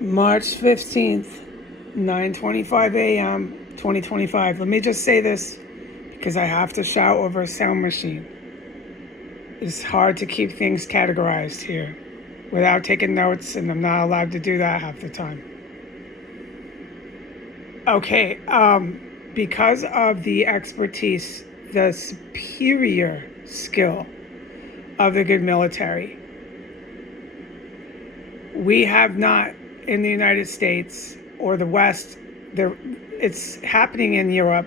March 15th, 9:25 a.m., 2025. Let me just say this because I have to shout over a sound machine. It's hard to keep things categorized here without taking notes, and I'm not allowed to do that half the time. Okay, because of the expertise, the superior skill of the good military, we have not in the United States or the West, it's happening in Europe,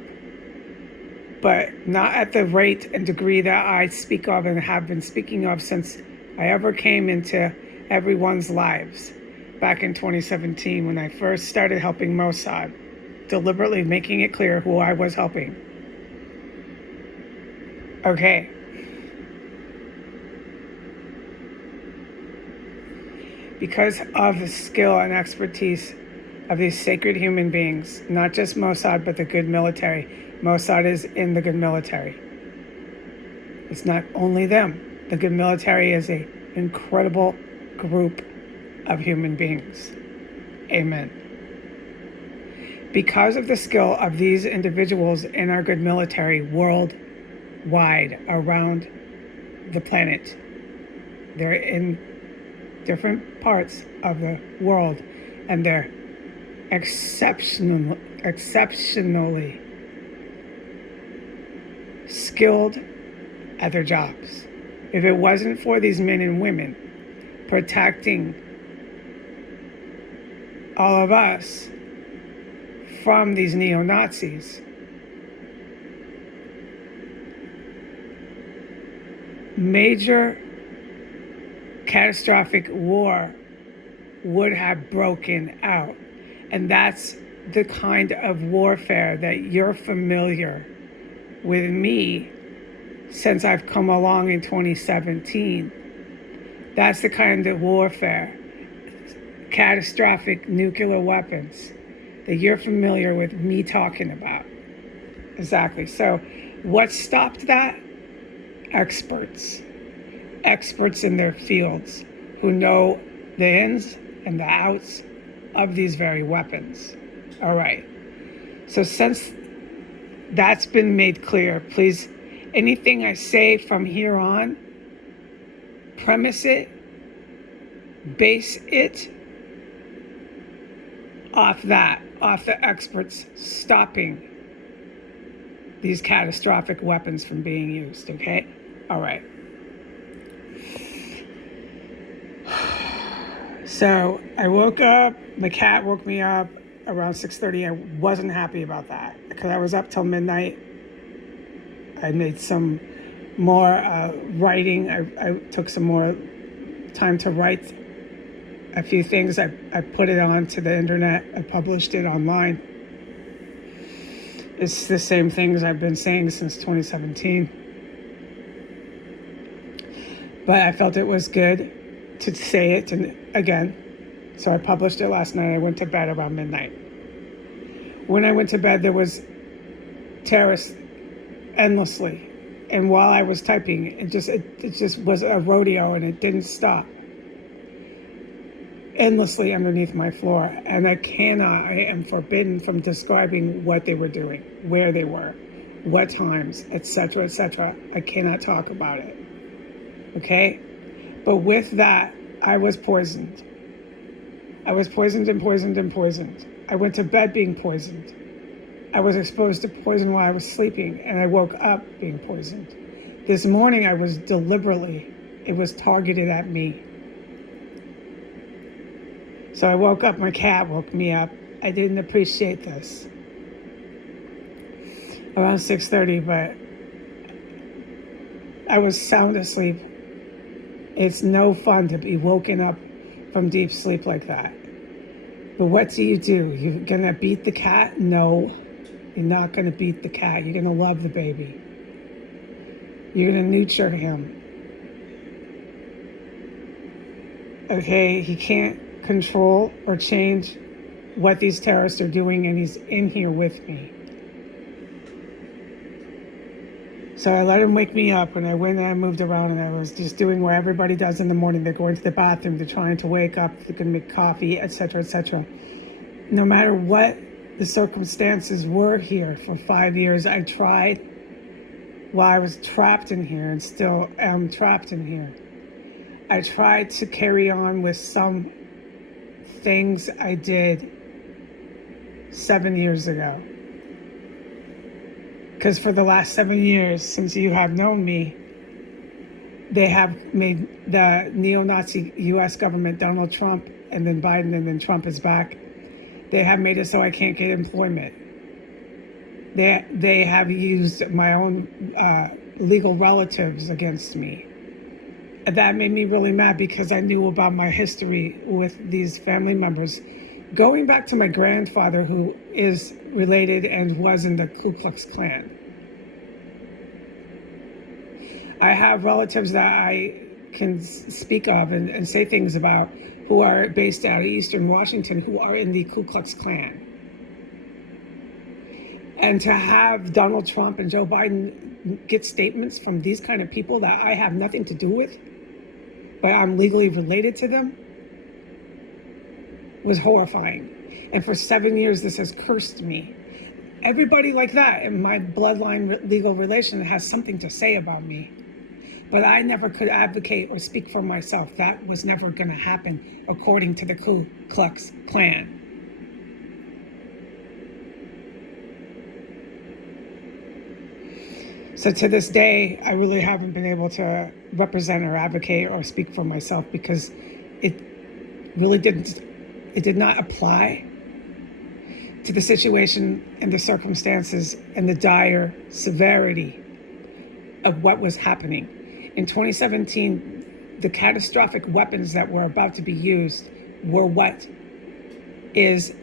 but not at the rate and degree that I speak of and have been speaking of since I ever came into everyone's lives back in 2017 when I first started helping Mossad, deliberately making it clear who I was helping. Okay. Because of the skill and expertise of these sacred human beings, not just Mossad, but the good military. Mossad is in the good military. It's not only them. The good military is an incredible group of human beings. Amen. Because of the skill of these individuals in our good military worldwide around the planet, they're in different parts of the world, and they're exceptionally skilled at their jobs. If it wasn't for these men and women protecting all of us from these neo-Nazis, major catastrophic war would have broken out. And that's the kind of warfare that you're familiar with me since I've come along in 2017. That's the kind of warfare, catastrophic nuclear weapons, that you're familiar with me talking about. Exactly. So what stopped that? Experts in their fields who know the ins and the outs of these very weapons. All right. So since that's been made clear, please, anything I say from here on, premise it, base it off the experts stopping these catastrophic weapons from being used, okay? All right. So I woke up, my cat woke me up around 6:30. I wasn't happy about that because I was up till midnight. I made some more writing. I took some more time to write a few things. I put it onto the internet. I published it online. It's the same things I've been saying since 2017. But I felt it was good to say it again. So I published it last night. I went to bed around midnight. When I went to bed, there was terrorists endlessly. And while I was typing, it just was a rodeo, and it didn't stop. Endlessly underneath my floor. And I am forbidden from describing what they were doing, where they were, what times, etc., etc. I cannot talk about it. Okay? But with that, I was poisoned. I was poisoned and poisoned and poisoned. I went to bed being poisoned. I was exposed to poison while I was sleeping, and I woke up being poisoned. This morning, it was targeted at me. So I woke up, my cat woke me up. I didn't appreciate this. Around 6:30, but I was sound asleep. It's no fun to be woken up from deep sleep like that. But what do? You're gonna beat the cat? No, you're not gonna beat the cat. You're gonna love the baby. You're gonna nurture him. Okay, he can't control or change what these terrorists are doing, and he's in here with me. So I let him wake me up, and I went and I moved around, and I was just doing what everybody does in the morning. They're going to the bathroom, they're trying to wake up, they're going to make coffee, etc., etc. No matter what the circumstances were here for 5 years, I tried while I was trapped in here and still am trapped in here. I tried to carry on with some things I did 7 years ago. Because for the last 7 years, since you have known me, they have made the neo-Nazi U.S. government, Donald Trump, and then Biden, and then Trump is back. They have made it so I can't get employment. They have used my own legal relatives against me. And that made me really mad because I knew about my history with these family members. Going back to my grandfather, who is related and was in the Ku Klux Klan. I have relatives that I can speak of and say things about who are based out of Eastern Washington, who are in the Ku Klux Klan. And to have Donald Trump and Joe Biden get statements from these kind of people that I have nothing to do with, but I'm legally related to them, was horrifying. And for 7 years, this has cursed me. Everybody like that in my bloodline legal relation has something to say about me. But I never could advocate or speak for myself. That was never going to happen according to the Ku Klux Klan. So to this day, I really haven't been able to represent or advocate or speak for myself because it did not apply to the situation and the circumstances and the dire severity of what was happening. In 2017, the catastrophic weapons that were about to be used were what is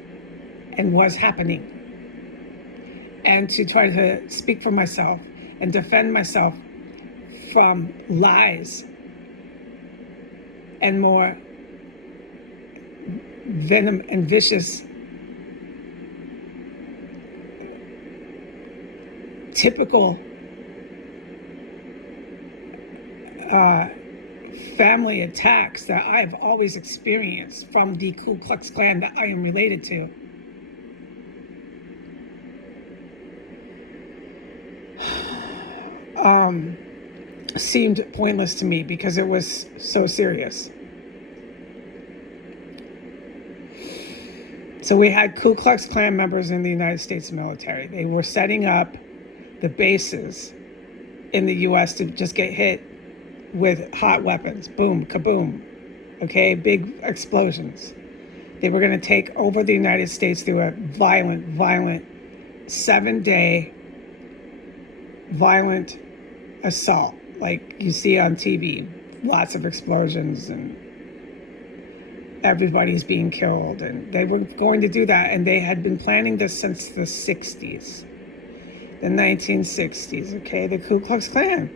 and was happening. And to try to speak for myself and defend myself from lies and more venom and vicious, typical family attacks that I've always experienced from the Ku Klux Klan that I am related to. Seemed pointless to me because it was so serious. So we had Ku Klux Klan members in the United States military. They were setting up the bases in the U.S. to just get hit with hot weapons. Boom, kaboom. Okay, big explosions. They were going to take over the United States through a violent 7-day violent assault, like you see on TV. Lots of explosions and everybody's being killed. And they were going to do that. And they had been planning this since the 60s, the 1960s. Okay, the Ku Klux Klan.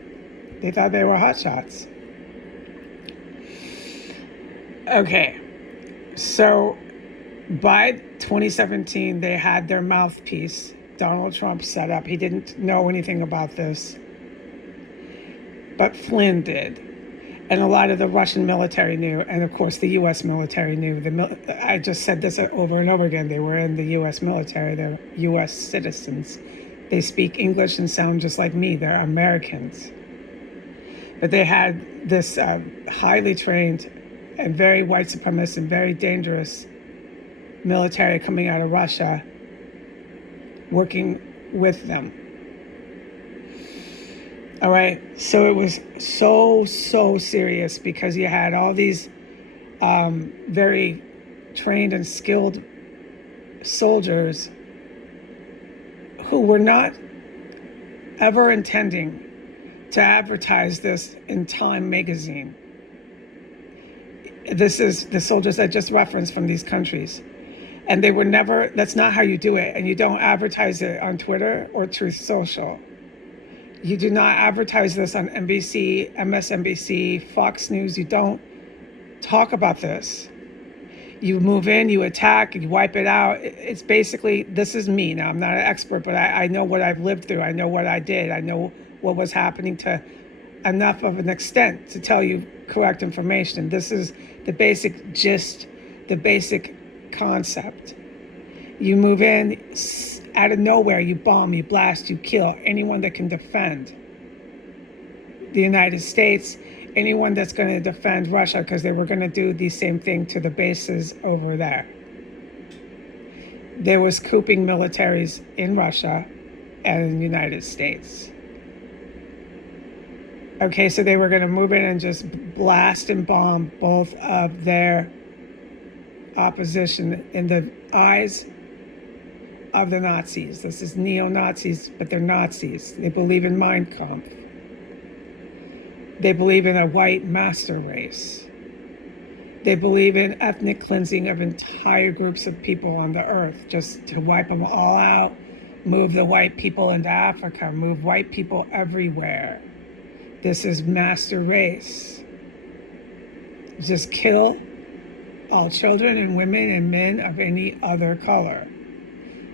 They thought they were hotshots. Okay, so by 2017, they had their mouthpiece, Donald Trump, set up. He didn't know anything about this, but Flynn did. And a lot of the Russian military knew, and of course the U.S. military knew. I just said this over and over again. They were in the U.S. military. They're U.S. citizens. They speak English and sound just like me. They're Americans. But they had this highly trained and very white supremacist and very dangerous military coming out of Russia working with them. All right, so it was so serious because you had all these very trained and skilled soldiers who were not ever intending to advertise this in Time magazine. This is the soldiers I just referenced from these countries. And they were never, that's not how you do it. And you don't advertise it on Twitter or Truth Social. You do not advertise this on NBC, MSNBC, Fox News. You don't talk about this. You move in, you attack, you wipe it out. It's basically, this is me. Now, I'm not an expert, but I know what I've lived through. I know what I did. I know what was happening to enough of an extent to tell you correct information. This is the basic gist, the basic concept. You move in out of nowhere, you bomb, you blast, you kill anyone that can defend the United States, anyone that's going to defend Russia, because they were going to do the same thing to the bases over there. There was couping militaries in Russia and in the United States. Okay, so they were going to move in and just blast and bomb both of their opposition in the eyes of the Nazis. This is neo-Nazis, but they're Nazis. They believe in Mein Kampf. They believe in a white master race. They believe in ethnic cleansing of entire groups of people on the earth, just to wipe them all out, move the white people into Africa, move white people everywhere. This is master race. Just kill all children and women and men of any other color.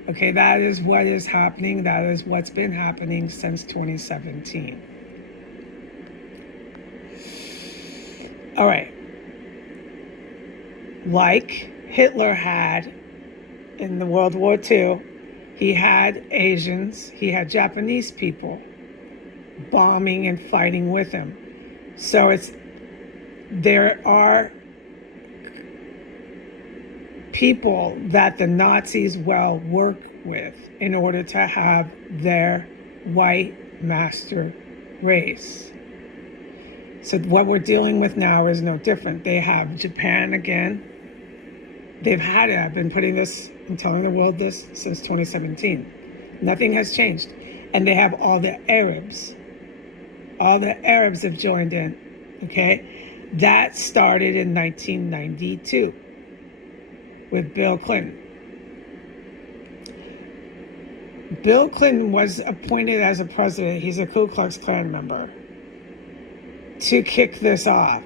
Okay, that is what is happening. That is what's been happening since 2017. All right. Like Hitler had in the World War II, he had Asians, he had Japanese people bombing and fighting with him. So there are people that the Nazis will work with in order to have their white master race. So what we're dealing with now is no different. They have Japan again. They've had it. I've been putting this and telling the world this since 2017. Nothing has changed. And they have all the Arabs. All the Arabs have joined in, okay? That started in 1992 with Bill Clinton. Bill Clinton was appointed as a president. He's a Ku Klux Klan member to kick this off.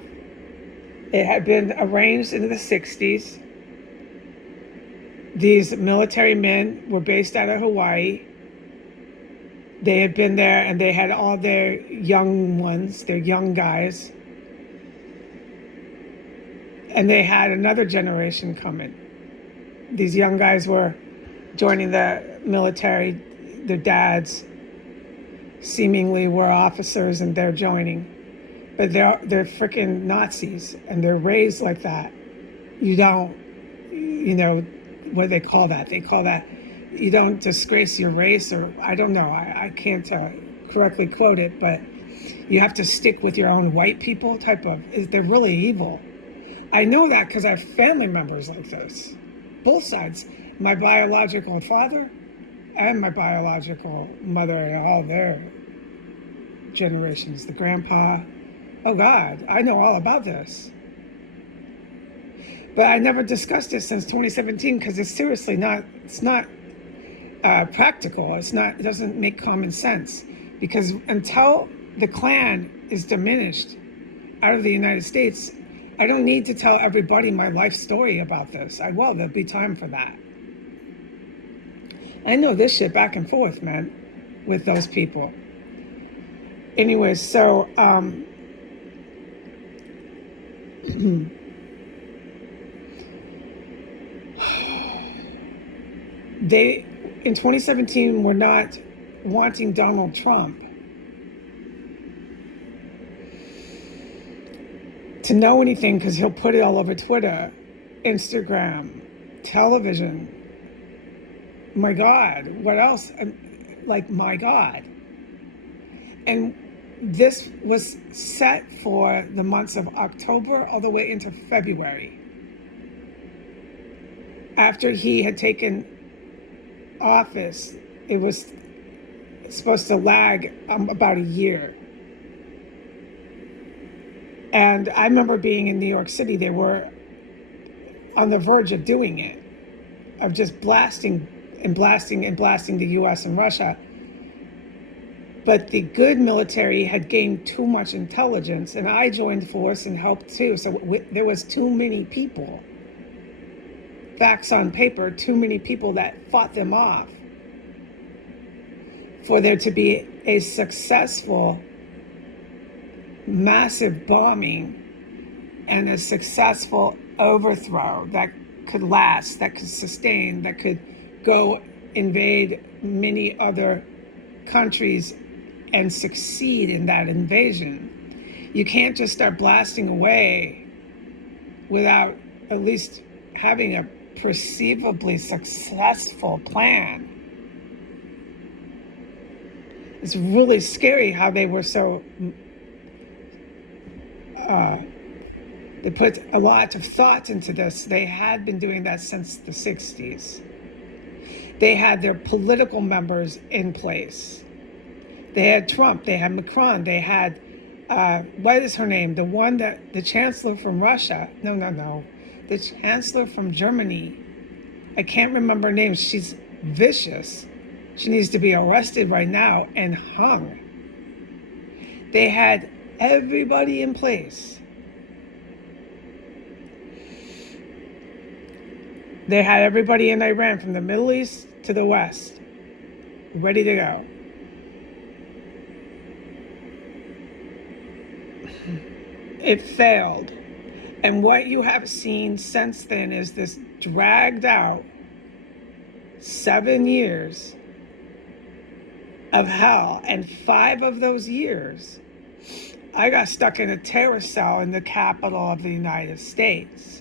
It had been arranged in the 60s. These military men were based out of Hawaii. They had been there and they had all their young ones, their young guys. And they had another generation coming. These young guys were joining the military. Their dads seemingly were officers and they're joining. But they're freaking Nazis and they're raised like that. You don't, what do they call that? They call that, you don't disgrace your race, or I don't know. I can't correctly quote it, but you have to stick with your own white people type of, they're really evil. I know that because I have family members like this. Both sides. My biological father and my biological mother and all their generations, the grandpa. Oh God, I know all about this. But I never discussed it since 2017 because it's seriously not, it's not practical. It doesn't make common sense. Because until the Klan is diminished out of the United States, I don't need to tell everybody my life story about this. There'll be time for that. I know this shit back and forth, man, with those people. Anyways, so, they, in 2017, were not wanting Donald Trump to know anything because he'll put it all over Twitter, Instagram, television. My God, what else? My God. And this was set for the months of October all the way into February. After he had taken office, it was supposed to lag about a year. And I remember being in New York City, they were on the verge of doing it, of just blasting the US and Russia. But the good military had gained too much intelligence, and I joined force and helped too. So there was too many people, facts on paper, too many people that fought them off for there to be a successful, massive bombing and a successful overthrow that could last, that could sustain, that could go invade many other countries and succeed in that invasion. You can't just start blasting away without at least having a perceivably successful plan. It's really scary how they were so they put a lot of thought into this. They had been doing that since the 60s. They had their political members in place. They had Trump, they had Macron, they had, what is her name? The chancellor from Russia. No. The chancellor from Germany. I can't remember her name. She's vicious. She needs to be arrested right now and hung. They had everybody in place. They had everybody in Iran from the Middle East to the West ready to go. It failed. And what you have seen since then is this dragged out 7 years of hell. And 5 of those years, I got stuck in a terror cell in the capital of the United States.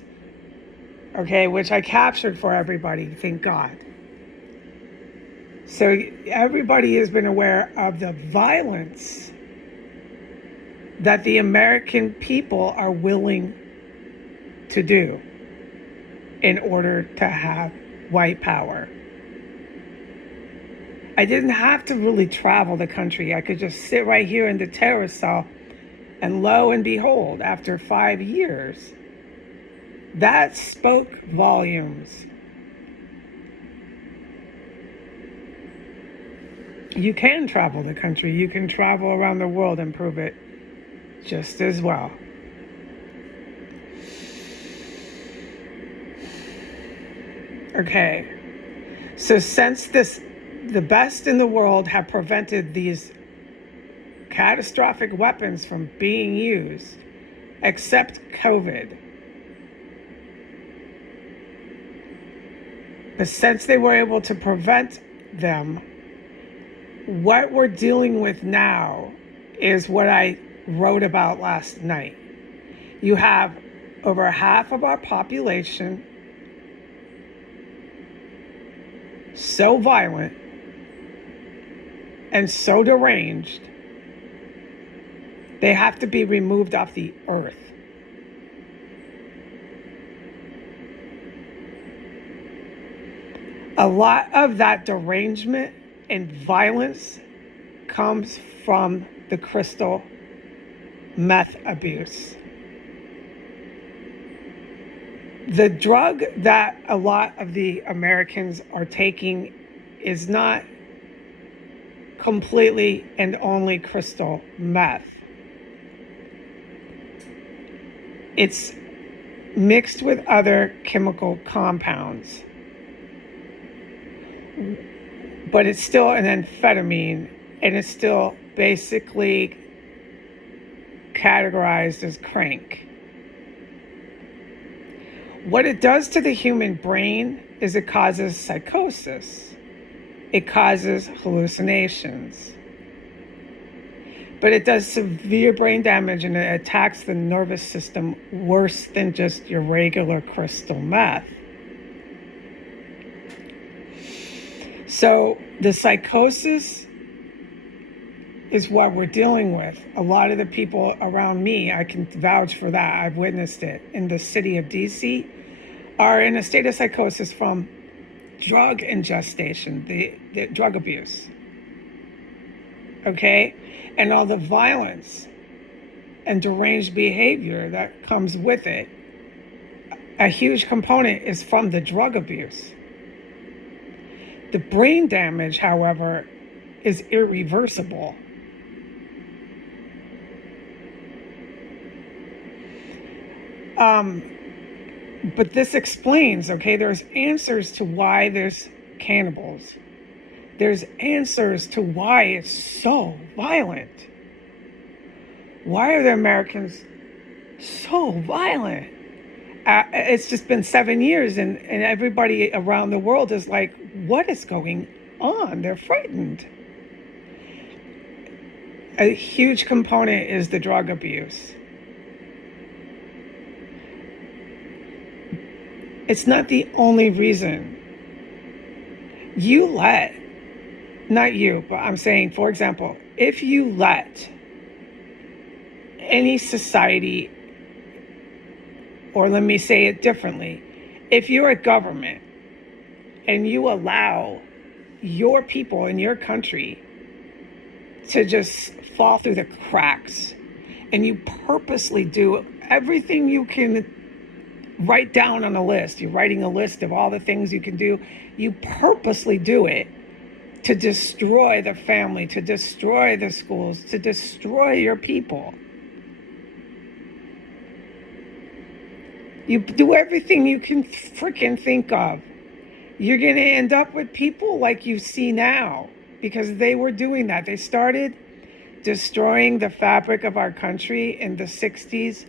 Okay, which I captured for everybody, thank God. So everybody has been aware of the violence that the American people are willing to do in order to have white power. I didn't have to really travel the country. I could just sit right here in the terror cell, and lo and behold, after 5 years, that spoke volumes. You can travel the country. You can travel around the world and prove it just as well. Okay. So since the best in the world have prevented these catastrophic weapons from being used, except COVID. But since they were able to prevent them, what we're dealing with now is what I wrote about last night. You have over half of our population so violent and so deranged, they have to be removed off the earth. A lot of that derangement and violence comes from the crystal meth abuse. The drug that a lot of the Americans are taking is not completely and only crystal meth. It's mixed with other chemical compounds, but it's still an amphetamine, and it's still basically categorized as crank. What it does to the human brain is it causes psychosis. It causes hallucinations. But it does severe brain damage, and it attacks the nervous system worse than just your regular crystal meth. So the psychosis is what we're dealing with. A lot of the people around me, I can vouch for that, I've witnessed it, in the city of DC, are in a state of psychosis from drug ingestion, the drug abuse. Okay? And all the violence and deranged behavior that comes with it. A huge component is from the drug abuse. The brain damage, however, is irreversible. But this explains, okay, there's answers to why there's cannibals. there's answers to why it's so violent. Why are the Americans so violent? It's just been 7 years, and everybody around the world is like, what is going on? They're frightened. A huge component is the drug abuse. It's not the only reason. You let, not you, but I'm saying, for example, if you let any society, or let me say it differently, if you're a government and you allow your people in your country to just fall through the cracks, and you purposely do everything you can write down on a list, you're writing a list of all the things you can do, you purposely do it to destroy the family, to destroy the schools, to destroy your people. You do everything you can freaking think of. You're going to end up with people like you see now, because they were doing that. They started destroying the fabric of our country in the 60s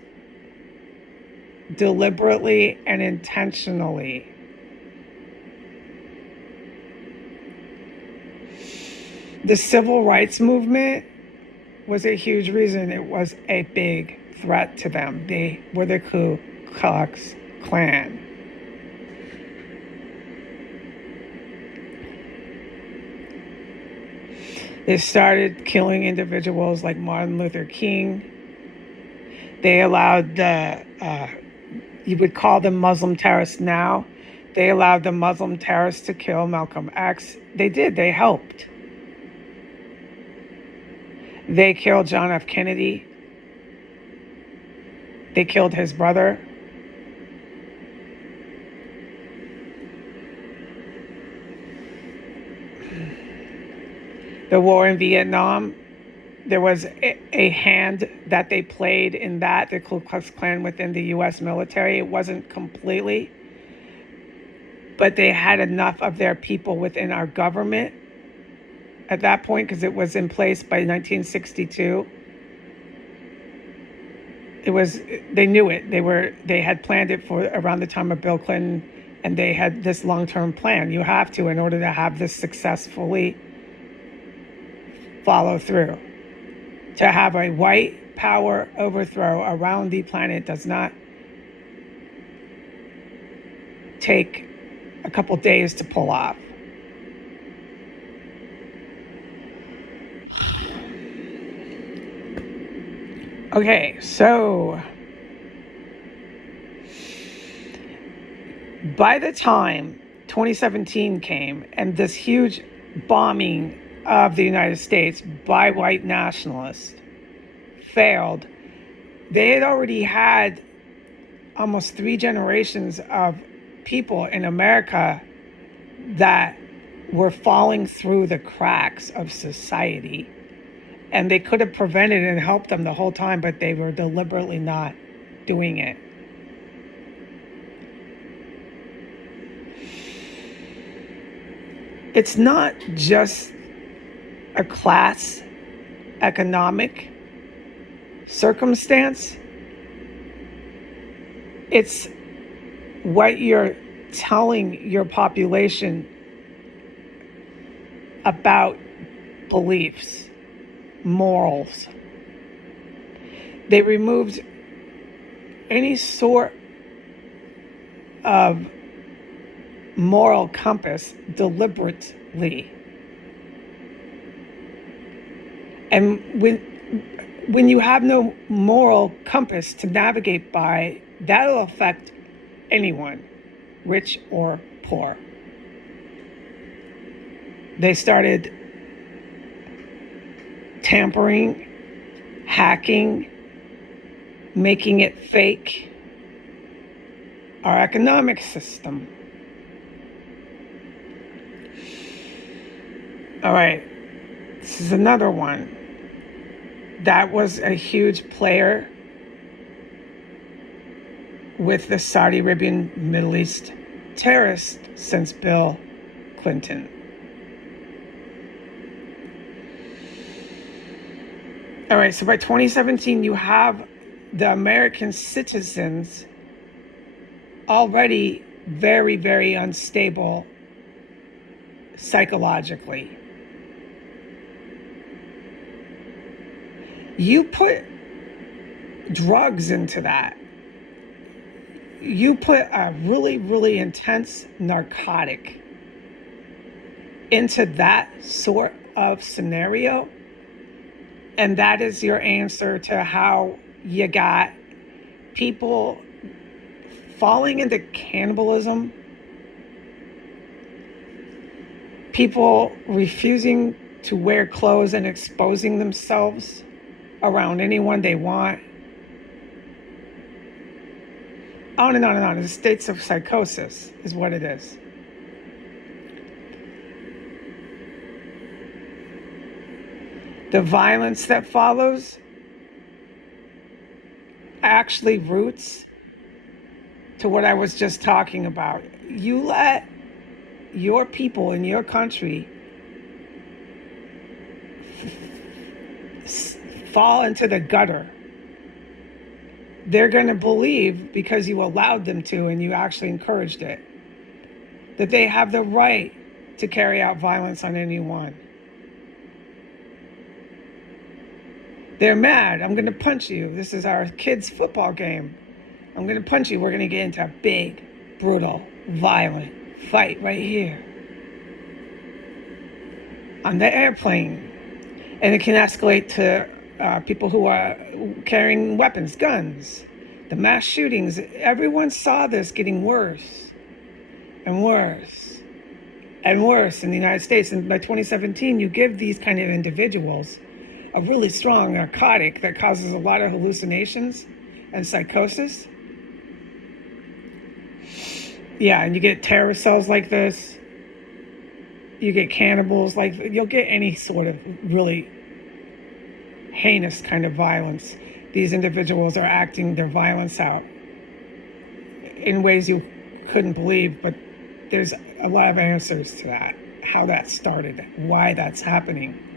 deliberately and intentionally. The civil rights movement was a huge reason. It was a big threat to them. They were the Ku Klux Klan. They started killing individuals like Martin Luther King. They allowed you would call them Muslim terrorists now. They allowed the Muslim terrorists to kill Malcolm X. They did. They helped. They killed John F. Kennedy. They killed his brother. The war in Vietnam, there was a hand that they played in that, the Ku Klux Klan within the U.S. military. It wasn't completely, but they had enough of their people within our government at that point, because it was in place by 1962. They knew it. They had planned it for around the time of Bill Clinton, and they had this long-term plan. You have to, in order to have this successfully follow through. To have a white power overthrow around the planet does not take a couple days to pull off. Okay, so by the time 2017 came and this huge bombing of the United States by white nationalists failed, they had already had almost 3 generations of people in America that were falling through the cracks of society. And they could have prevented and helped them the whole time, but they were deliberately not doing it. It's not just a class economic circumstance. It's what you're telling your population about beliefs, morals. They removed any sort of moral compass deliberately. And when you have no moral compass to navigate by, that'll affect anyone, rich or poor. They started tampering, hacking, making it fake, our economic system. All right, this is another one. That was a huge player with the Saudi Arabian Middle East terrorists since Bill Clinton. All right, so by 2017, you have the American citizens already very, very unstable psychologically. You put drugs into that. You put a really, really intense narcotic into that sort of scenario, and that is your answer to how you got people falling into cannibalism, people refusing to wear clothes and exposing themselves around anyone they want, on and on and on. The states of psychosis is what it is. The violence that follows actually roots to what I was just talking about. You let your people in your country fall into the gutter. They're going to believe, because you allowed them to and you actually encouraged it, that they have the right to carry out violence on anyone. They're mad. I'm going to punch you. This is our kids' football game. I'm going to punch you. We're going to get into a big, brutal, violent fight right here on the airplane. And it can escalate to people who are carrying weapons, guns, the mass shootings. Everyone saw this getting worse and worse and worse in the United States. And by 2017, you give these kind of individuals a really strong narcotic that causes a lot of hallucinations and psychosis. Yeah, and you get terrorist cells like this. You get cannibals, like you'll get any sort of really heinous kind of violence. These individuals are acting their violence out in ways you couldn't believe, but there's a lot of answers to that, how that started, why that's happening.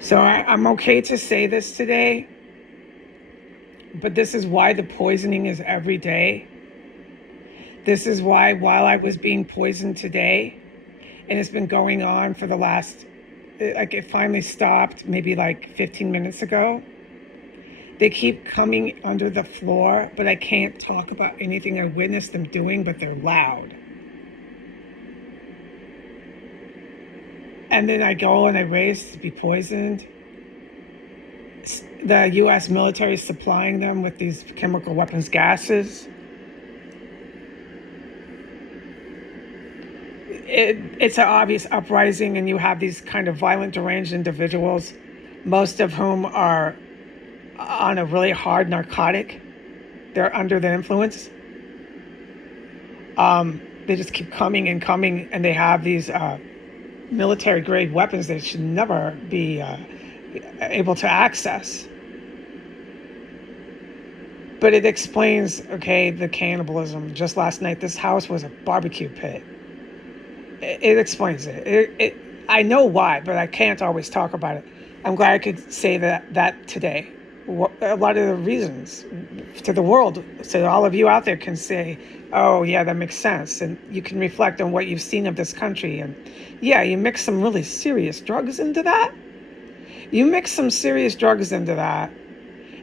So I'm okay to say this today, but this is why the poisoning is every day. This is why, while I was being poisoned today, and it's been going on for the last, like it finally stopped maybe like 15 minutes ago. They keep coming under the floor, but I can't talk about anything I witnessed them doing, but they're loud. And then I go and I race to be poisoned. The U.S. military is supplying them with these chemical weapons gases. It's an obvious uprising, and you have these kind of violent, deranged individuals, most of whom are on a really hard narcotic. They're under the influence. They just keep coming and coming, and they have these military-grade weapons that should never be able to access. But it explains, okay, the cannibalism. Just last night, this house was a barbecue pit. It explains it. I know why, but I can't always talk about it. I'm glad I could say that today. A lot of the reasons to the world, so all of you out there can say, oh, yeah, that makes sense. And you can reflect on what you've seen of this country. And yeah, you mix some really serious drugs into that. You mix some serious drugs into that,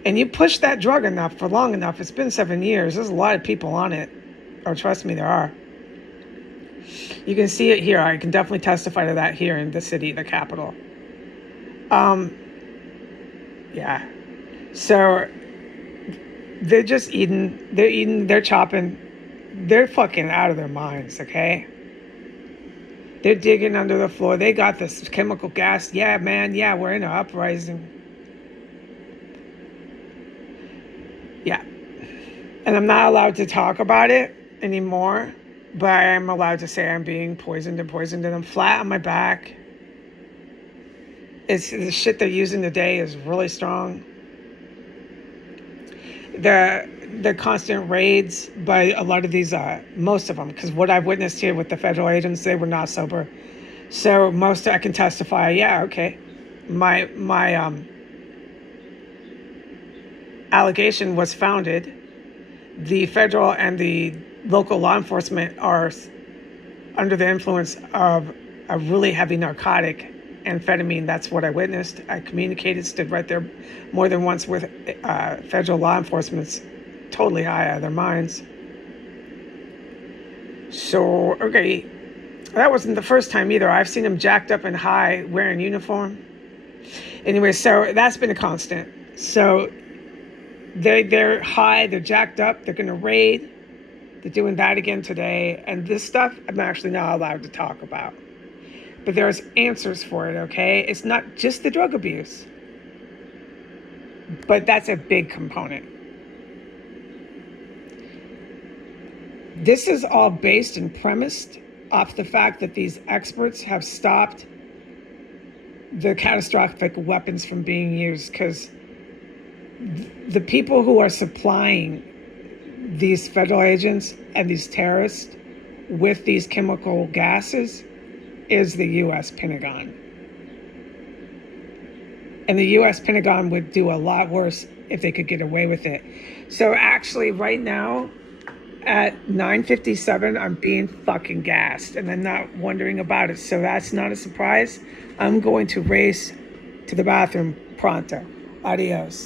and you push that drug enough for long enough. It's been 7 years. There's a lot of people on it. Or trust me, there are. You can see it here. I can definitely testify to that here in the city, the capital. Yeah. So they're just eating, they're chopping, they're fucking out of their minds, okay? They're digging under the floor. They got this chemical gas. Yeah, man, yeah, we're in an uprising. Yeah. And I'm not allowed to talk about it anymore, but I am allowed to say I'm being poisoned, and I'm flat on my back. It's the shit they're using today is really strong. the constant raids by a lot of these, most of them, because what I've witnessed here with the federal agents, they were not sober. So most I can testify, yeah, okay. My allegation was founded. The federal and the local law enforcement are under the influence of a really heavy narcotic, amphetamine. That's what I witnessed. I communicated, stood right there more than once with federal law enforcement's totally high out of their minds. So, okay, that wasn't the first time either. I've seen them jacked up and high wearing uniform. Anyway, so that's been a constant. So they're high, they're jacked up, they're going to raid. They're doing that again today. And this stuff I'm actually not allowed to talk about. But there's answers for it, okay? It's not just the drug abuse. But that's a big component. This is all based and premised off the fact that these experts have stopped the catastrophic weapons from being used, because the people who are supplying these federal agents and these terrorists with these chemical gases is the U.S. Pentagon. And the U.S. Pentagon would do a lot worse if they could get away with it. So actually right now at 9:57, I'm being fucking gassed and I'm not wondering about it. So that's not a surprise. I'm going to race to the bathroom pronto. Adios.